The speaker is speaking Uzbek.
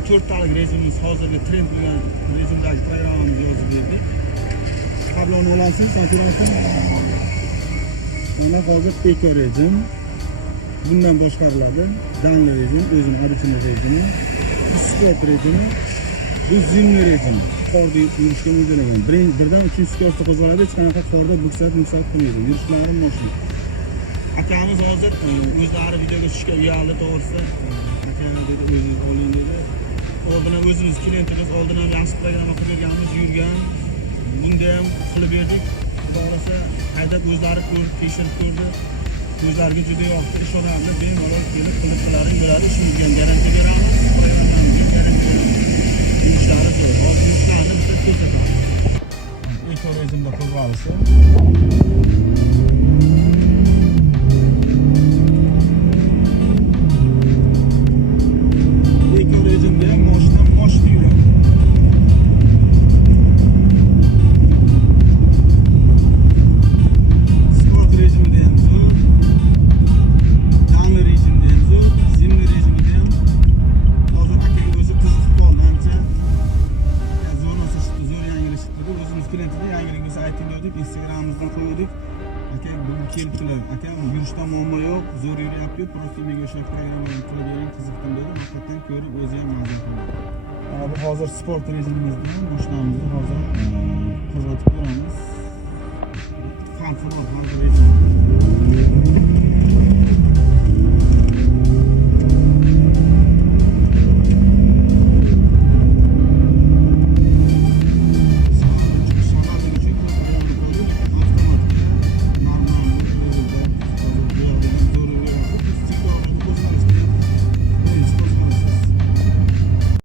24 talik rejimimiz hozirgi trend bo'lgan rejimdagi programmamizni yozib berdik. Qabloni olasiz, santimetr. Mana hozir eko rejim. Bundan boshqariladi. Danli rejim, o'zini original rejimi, sport rejimi, bu zimli rejim. Qorda yurishga mo'ljallangan. Birdan 300 skoroskda qo'zg'aladi, hech qanaqa qorda buksat qilmaydi. Yurishlari mashina. Akamiz hozir o'zlari videoga tushishga uyaldi, to'g'risi. Aka dedi, o'zingiz oling dedi. Oldin ham o'zimiz klientimiz oldin ham yaxshi programma qilib berganmiz, yurgan. Bunda ham qilib berdik. Xudo xolasa haydab o'zlari ko'rib, tekshirib ko'rdi. O'zlariga juda yoqdi. Ish odamlar bemalol kelib qilaring bo'ladi. Ishimizga ham garantiya beramiz. Programmamizga garantiya beramiz. Yurishlari zo'r. Hozir yurishlarini bitta ko'rsatamiz. Eko rejimda qo'zg'alishi. Instagram'imizdan qo'ydik. Aka bugun kelibdilar. Aka yurishda muammo yo'q, zo'r yuryapti. Просто menga o'sha programmani qilib bering, qiziqdim dedi. Haqiqatan ko'rib o'zi ham mazza qildi. Bu hozir sport rejimimizda mashinamizni hozir qo'zg'atib ko'ramiz. Farqi bor, har bir rejim.